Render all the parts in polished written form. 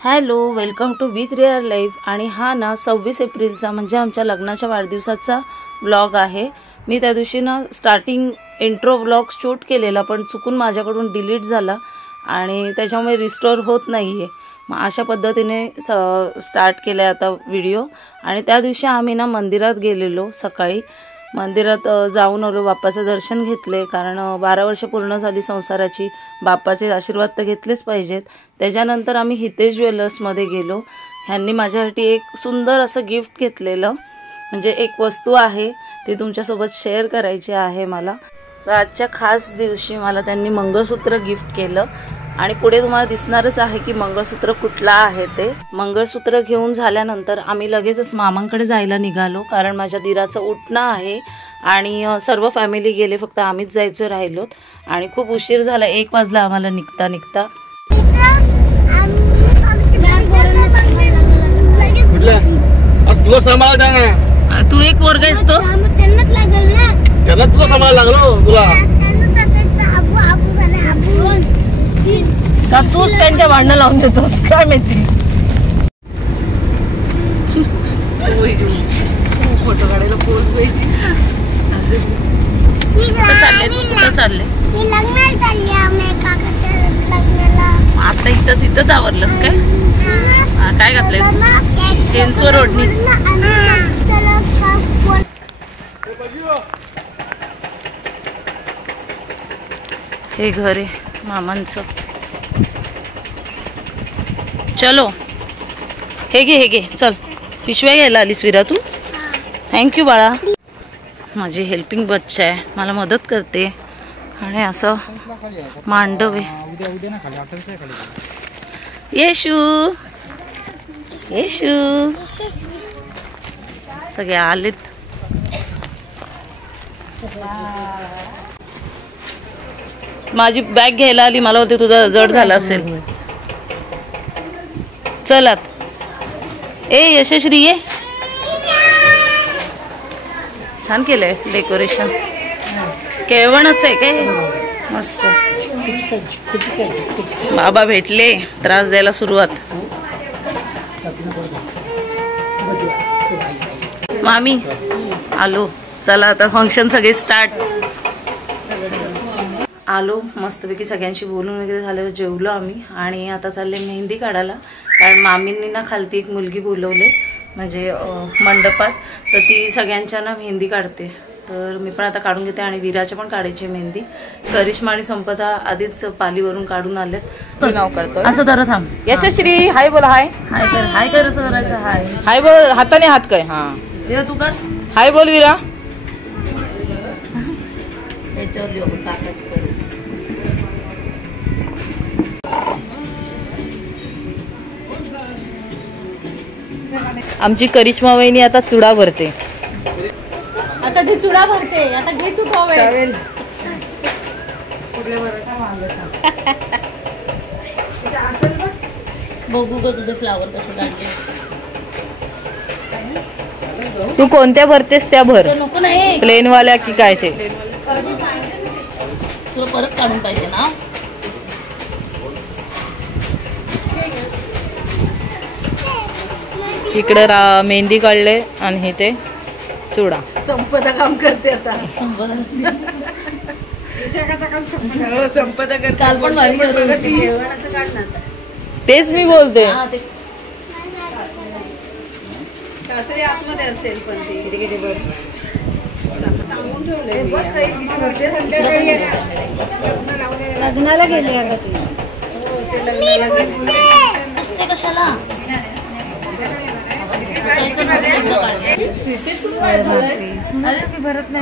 Hello, welcome to with real life. आणि हा ना 26 एप्रिलचा म्हणजे आमच्या लग्नाच्या वाढदिवसाचा व्लॉग आहे। मी त्या दिवशी ना स्टार्टिंग इंट्रो व्लॉग शूट केलेला, पण चुकून माझ्याकडून डिलीट झाला आणि त्याच्यामुळे रिस्टोर होत नाही आहे। मग अशा पद्धतीने स्टार्ट केला आता व्हिडिओ। आणि त्या दिवशी आम्ही ना मंदिरात गेलेलो, सकाळी मंदिरात जाऊन आलो, बाप्पाचं दर्शन घेतले, कारण 12 वर्ष पूर्ण झाली संसाराची, बाप्पाचे आशीर्वाद तर घेतलेच पाहिजेत। त्याच्यानंतर आम्ही हितेश ज्वेलर्समध्ये गेलो। ह्यांनी माझ्यासाठी एक सुंदर असं गिफ्ट घेतलेलं, म्हणजे एक वस्तू आहे ती तुमच्यासोबत शेअर करायची आहे मला। तर आजच्या खास दिवशी मला त्यांनी मंगळसूत्र गिफ्ट केलं आणि पुढे तुम्हाला दिसणारच आहे की मंगळसूत्र कुठला आहे ते। मंगळसूत्र घेऊन झाल्यानंतर आम्ही लगेचच मामांकडे जायला निघालो, कारण माझ्या दिराचं उठणं आहे आणि सर्व फॅमिली गेले, फक्त आम्हीच जायचं राहिलोत आणि खूप उशीर झाला, 1 वाजला आम्हाला निघता निघता। तू एक पोरगा आहेस तो, त्याला तुला सांभाळ लागलो तुला का तूच त्यांच्या भांडणं लावून देतोस काय माहिती। फोटो काढायला पोज पाहिजे असे। कुठं चालले? आता इथंच आवरलंस काय? काय घातलंय? चेन्सवर ओढणी। हे घर आहे मामांचं। चलो, हे घे चल। पिशव्या घ्यायला आलीस विरा तू? थँक्यू बाळा। माझी हेल्पिंग बच्चा आहे, मला मदत करते आणि असं मांडव आहे। येशू येशू सगळे आलेत। माझी बॅग घ्यायला आली, मला होते तुझा जड झाला असेल। चलात ए यशश्री ये, छान केलंय डेकोरेशन, केळवणच आहे काय? मस्त। बाबा भेटले, त्रास द्यायला सुरुवात। मामी आलो, चला आता फंक्शन सगळे स्टार्ट। आलो मस्तपैकी सगळ्यांशी बोलून वगैरे झालं, जेवलो आम्ही आणि आता चालले मेहंदी काढायला, कारण मामींनी ना खालती एक मुलगी बोलवले म्हणजे मंडपात, तर ती सगळ्यांच्या ना मेहंदी काढते, तर मी पण आता काढून घेते आणि विराच्या पण काढायची मेहंदी। करिश्मा आणि संपदा आधीच पालीवरून काढून आलेत। नाव करतो असं जरा थांब। यशश्री हाय बोल। हाय हाय कर, हाय कर, असं करायचं। हाय हाय बोल, हाताने हात काय। हा विरा तू कर, हाय बोल विरा। त्याच्यावर लिहू काकाची करू। आमची करिश्मा वहिनी आता चुडा भरते। आता ती चुडा भरते, आता घे तू टॉवेल। बघू ग तुझे फ्लावर कसे काढले। तू कोणत्या भरतेस त्या भर, नको नाही प्लेन वाल्या की काय ते? तुला परत काढून पाहिजे ना? इकडे मेहंदी काढले आणि हे ते चुडा। संपदा काम करते आता। संपदा काल पण भारी करत, तेच मी बोलते। लग्नाला गेले असते कशाला?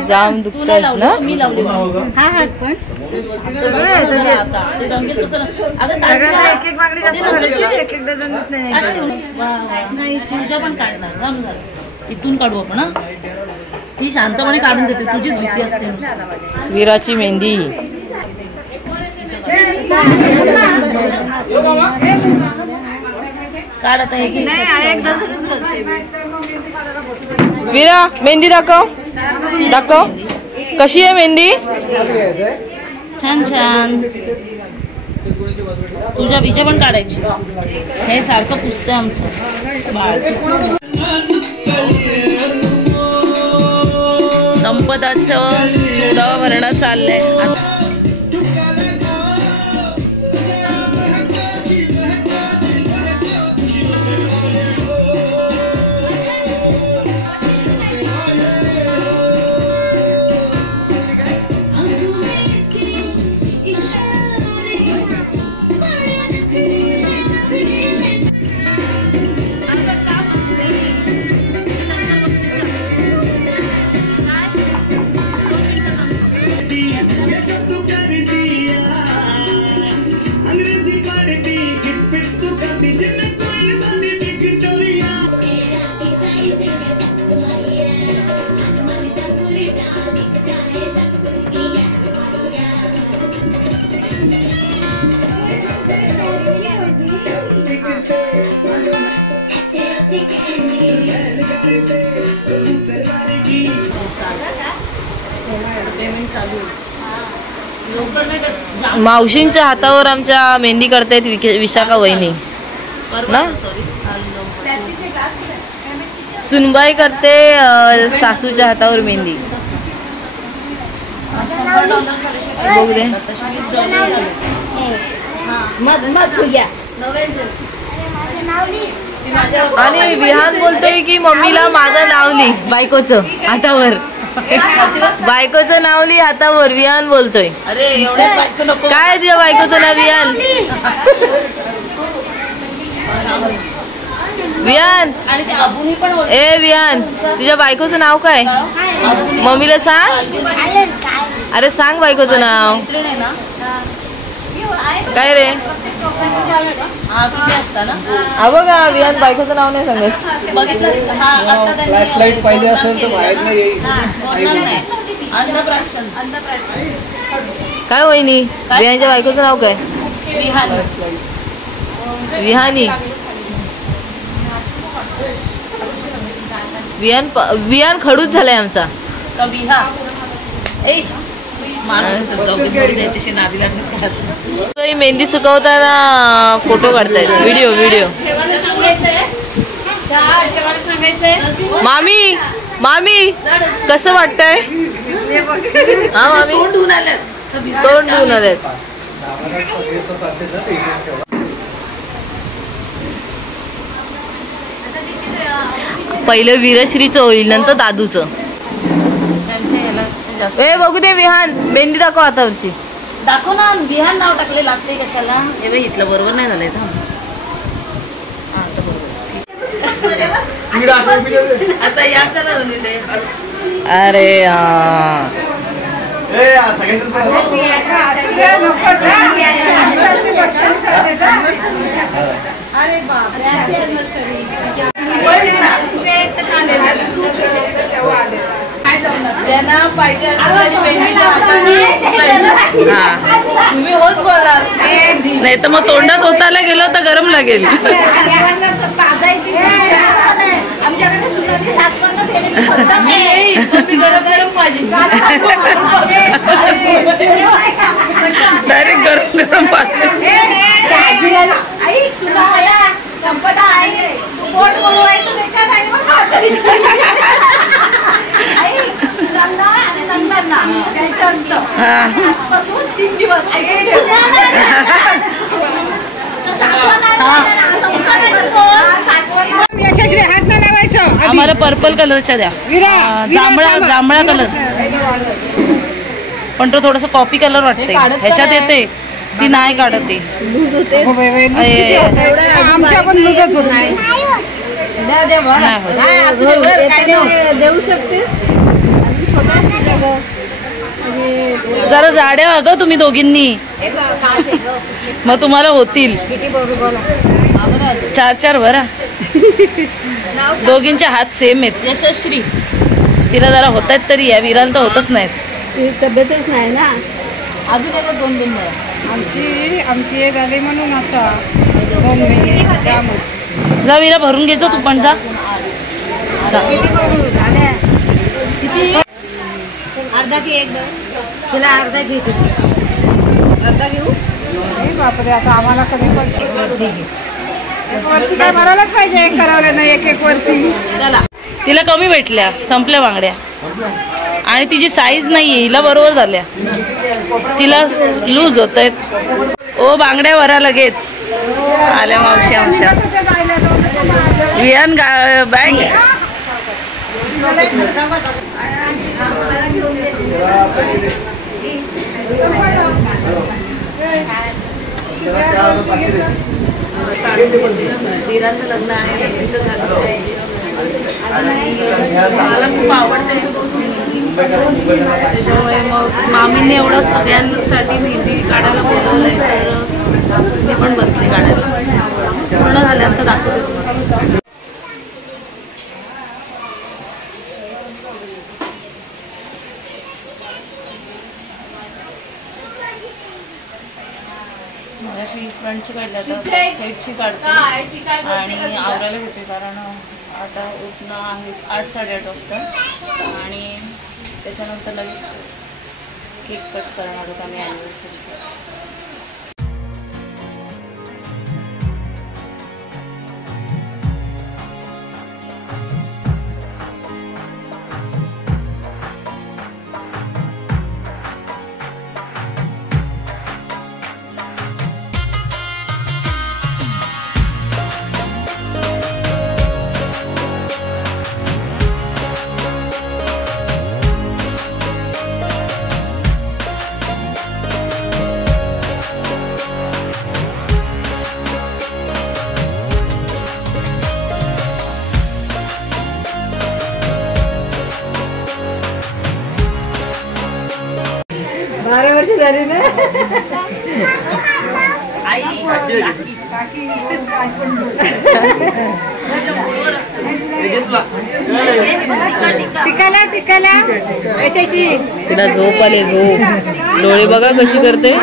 जाम दुखत ना? मी लावले हा हात पण तुझ्या पण काढणार, इथून काढू आपण। ती शांतपणे काढून देते, तुझीच भीती असते। विराची मेहंदी काढ आता। हे विरा मेहंदी दाखव, कशी आहे मेहंदी? छान छान। तुझ्या विजय पण काढायची. हे सारखं पुसतंय आमचं बाळ. संपदाचं चुडा भरणं चाललंय. मावशींच्या हातावर आमच्या मेहंदी करतायत विशाखा वहिनी ना. सुनबाई करते सासूच्या हातावर मेहंदी. बघू दे. आणि विहान बोलतोय की मम्मीला माझं नाव लिही बायकोचं हातावर. बायकोचं नाव लिही हातावर. विहान बोलतोय. अरे एवढे बायको नको. काय तुझ्या बायकोचं नाव विहान? विहान ए विहान तुझ्या बायकोचं नाव काय? मम्मीला सांग. अरे सांग बायकोचं नाव काय रे? बघा विहान बायकोचं नाव नाही सांगत. फ्लॅशलाईट पाहिजे असेल तर बाहेर नाही येईल. काय वहिनी विहानच्या बायकोचं नाव काय? विहानी. विहान खडूच झालाय आमचा. मेहंदी सुकवताना फोटो काढतायत. व्हिडिओ. मामी मामी कसं वाटतंय? हा मामी तोंड धुवून आल्यात. पहिलं वीरश्रीचं होईल नंतर दादूचं. ए बघू दे विहान मेहंदी दाखव हातावरची. दाखव ना. विहान नाव टाकलेलं असते कशाला? हे बाई इथलं बरोबर नाही झालंय. आता या चला. अरे हा त्यांना पाहिजे तुम्ही होत बोला. नाही तर मग तोंडात होताला गेलं तर गरम लागेल. गरम पाहिजे. डायरेक्ट गरम पाहिजे. संपदा आहे पोट बोलवायचं त्याच्यात आणि मग सुनांना आणि नंदांना त्यांचं असतं. आजपासून 3 दिवस आम्हाला पर्पल कलरच्या द्या. जांभळा कलर पण तो थोडासा कॉपी कलर वाटते. ह्याच्यात येते ती नाही काढत. आमच्या पण लुजच होत नाही. देऊ शकतेस जरा जाड्या वा ग तुम्ही दोघींनी. मग तुम्हाला होतील 4 भरा. दोघींचे हात सेम आहेत. यशस्वी तिला जरा होत आहेत तरी या विराला तर होतच नाहीत. तब्येतच नाही ना. अजून एक 2 भरा. आमची एक आली म्हणून आता जा विरा भरून घ्यायचं तू पण जा. अर्धा की एक तुला अर्धा घेते. अर्धा घेऊ. बापरे, आता आम्हाला कमी पडते. एक वरती काय भरायलाच पाहिजे, एक करावलं नाही एक वरती. चला, तिला कमी भेटल्या, संपल्या बांगड्या आणि तिची साईज नाहीये, हिला बरोबर झाल्या, तिला लूज होत आहेत. ओ बांगड्या भरा लगेच आल्या मावशी आमच्या. विहान बँक धीराचं लग्न आहे, इथं झालंच पाहिजे. मला खूप आवडते, त्याच्यामुळे मग मामींनी एवढं सगळ्यांसाठी मेहंदी काढायला बोलवलंय, तर मी पण बसले काढायला. पूर्ण झाल्यानंतर दाखवते तुम्हाला. अशी फ्रंटची काढली, आता साईडची काढते आणि आवरायला होते, कारण आता उठणं आहे 8-8:30 वाजता आणि त्याच्यानंतर लगेच केक कट करणार होता मी ॲनिव्हर्सरीचा. झाली ना आई टिकाला टिकाला यशस्वी तिला झोप आले, झोप. डोळे बघा कशी करते.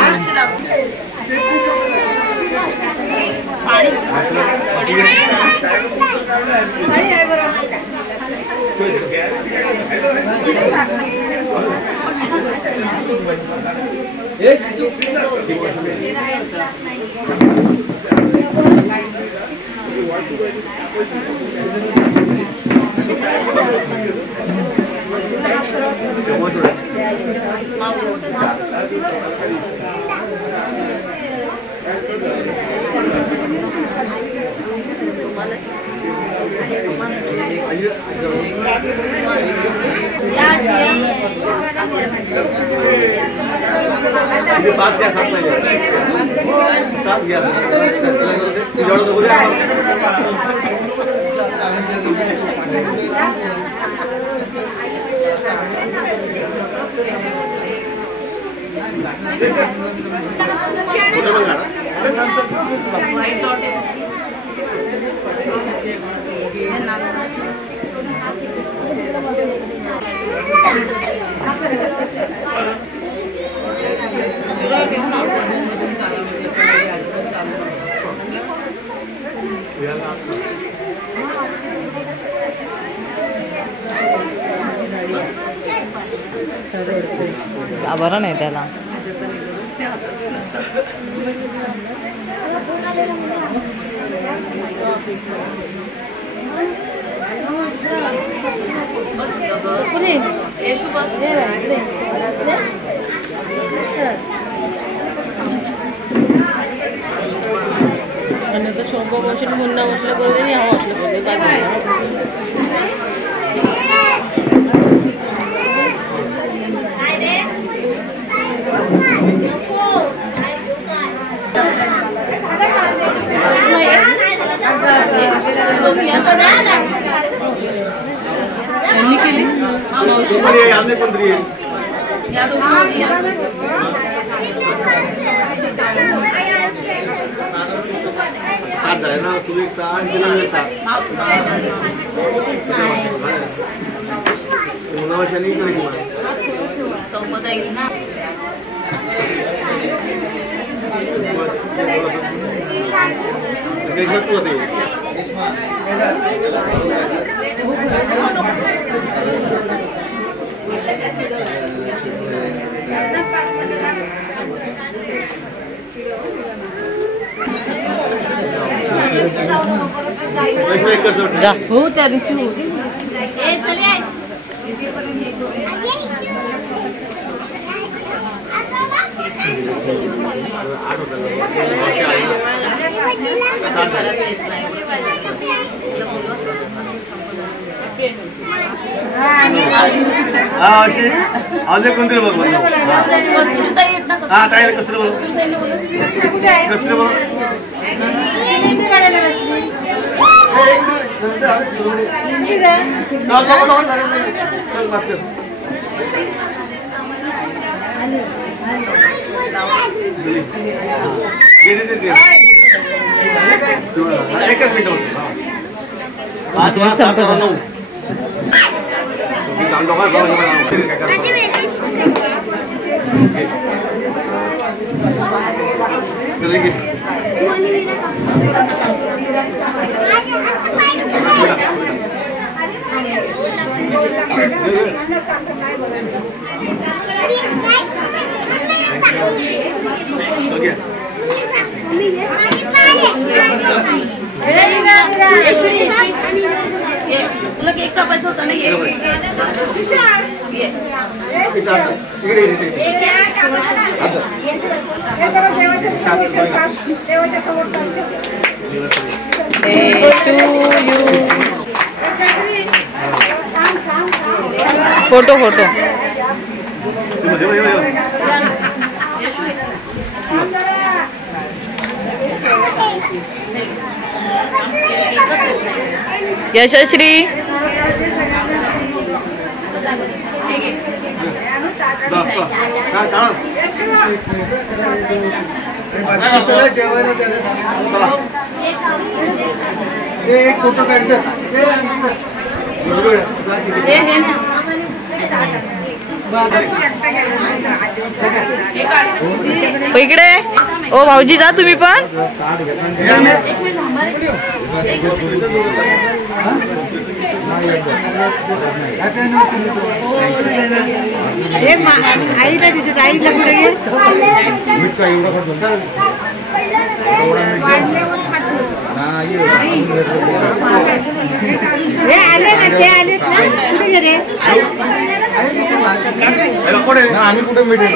बरं नाही त्याला. आणि आता शोभा वॉशिंग मुन्ना वॉशला करू दे, हा वॉशला करू दे. यांनी केली आज आहे ना तू एक सहा आणि तिला एक सहा मुलावाशाने करायची मला सौमत येईल ना. जा. हो त्या बिचू अशी अजून कोणतरी बघ हा ताई कसं बोल कसं बोल एकच मिनिट तुला केक कापायचा होता ना फोटो फोटो यशश्री एक फोटो काढतो इकडे ओ भाऊजी जा तुम्ही पण आईला तिथे आईला कुठे घे हे आले ना ते आलेत ना कुठे गेले आम्ही कुठे मिळेल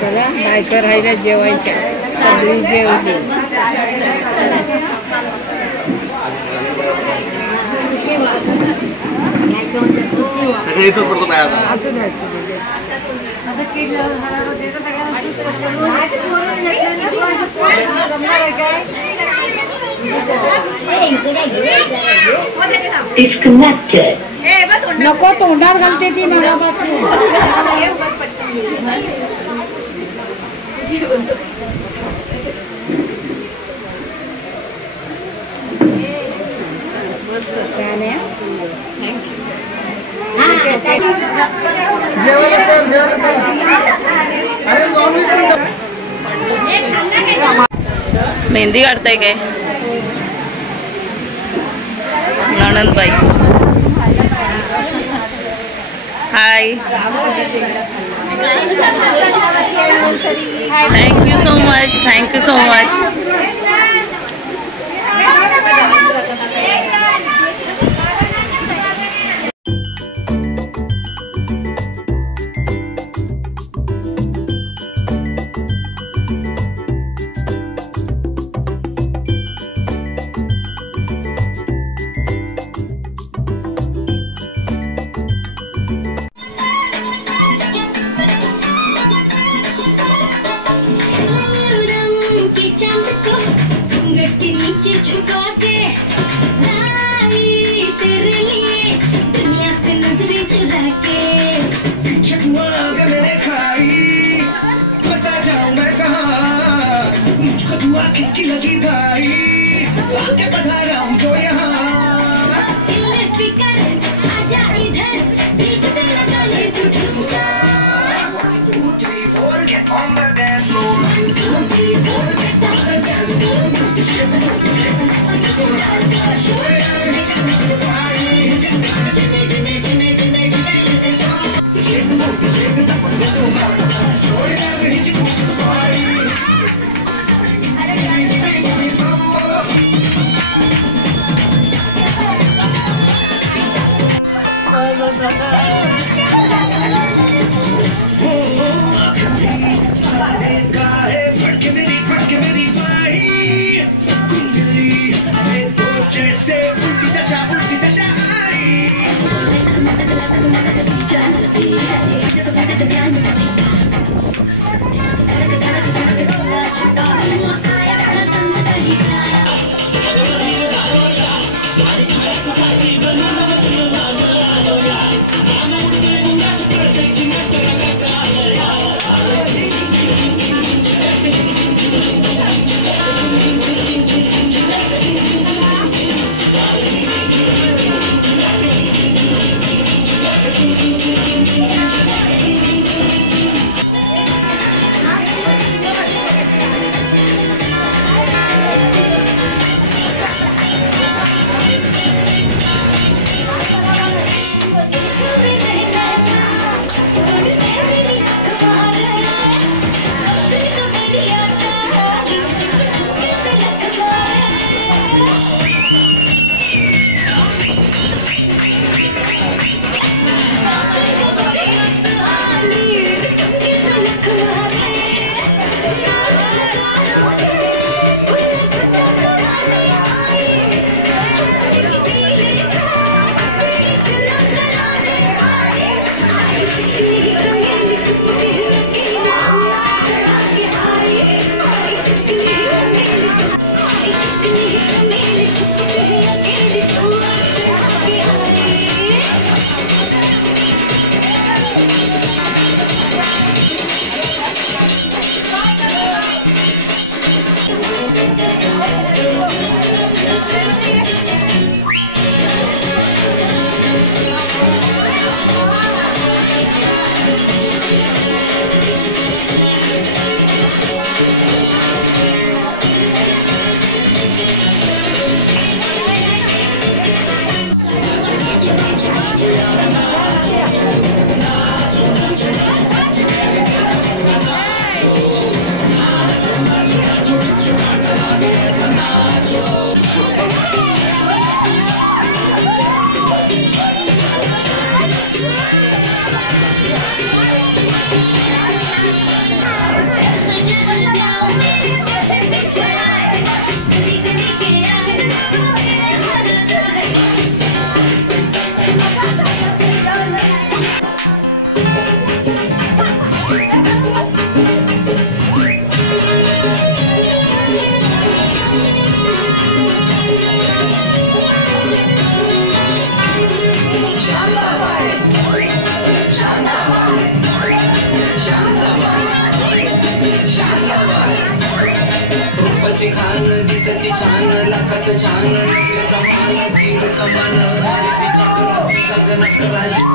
चला बायका राहिल्या जेवायच्या सगळी जेवली सगळे इथं पडतो नाही आता असू दे Disconnected. नको तोंडात घालते ती मला मेहंदी काढताय काय नणंदबाई? Hi, thank you so much, thank you so much. किसकी लगी भाई आगे बढ़ा रहा हूँ जो यहाँ आजा इधर बीच में लगा ले तू ठुमका 1 2 3 4 get on the dance floor 1 2 3 4 get on the dance floor show it रुपयाची खान दिसती छान लाखात छान नसल्याचा मान तीर कमान गगन करायची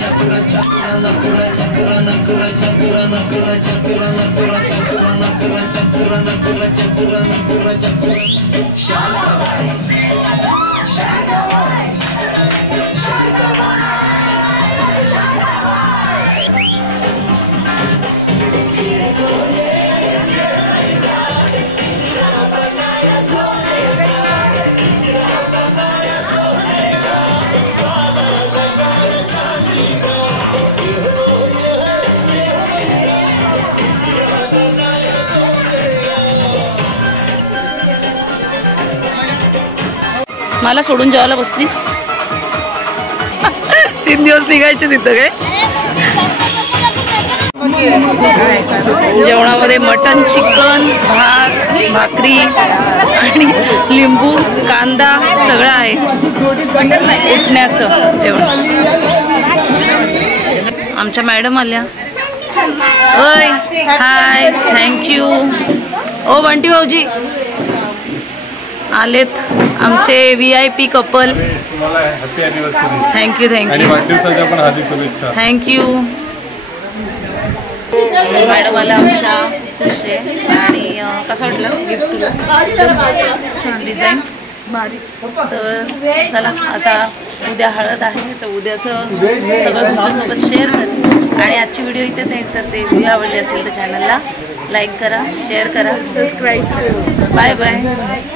चक्र चक्र नकुरा चक्र नकुरा चक्र नकुरा चक्र नकुरा चक्र नकुरा चक्र नकुरा चक्र नकुरा चक्र शांताबाई शांताबाई मला सोडून जेवायला बसलीस 3 दिवस निघायचे तिथं काय जेवणामध्ये मटन चिकन भात भाकरी आणि लिंबू कांदा सगळं आहे उठण्याचं जेवण आमच्या मॅडम आल्या ओय हाय थँक्यू ओ बंटी भाऊजी आलेत आमचे VIP couple thank you thank you thank you madam आला आमच्या खुश आहे आणि कसं वाटलं गिफ्ट छान डिझाईन तर चला आता उद्या हळद आहे तर उद्याचं सगळं तुमच्यासोबत शेअर करेन आणि आजची व्हिडिओ इथेच एंड करते व्हिडिओ आवडली असेल तर चॅनलला लाईक करा शेअर करा सबस्क्राईब करा बाय बाय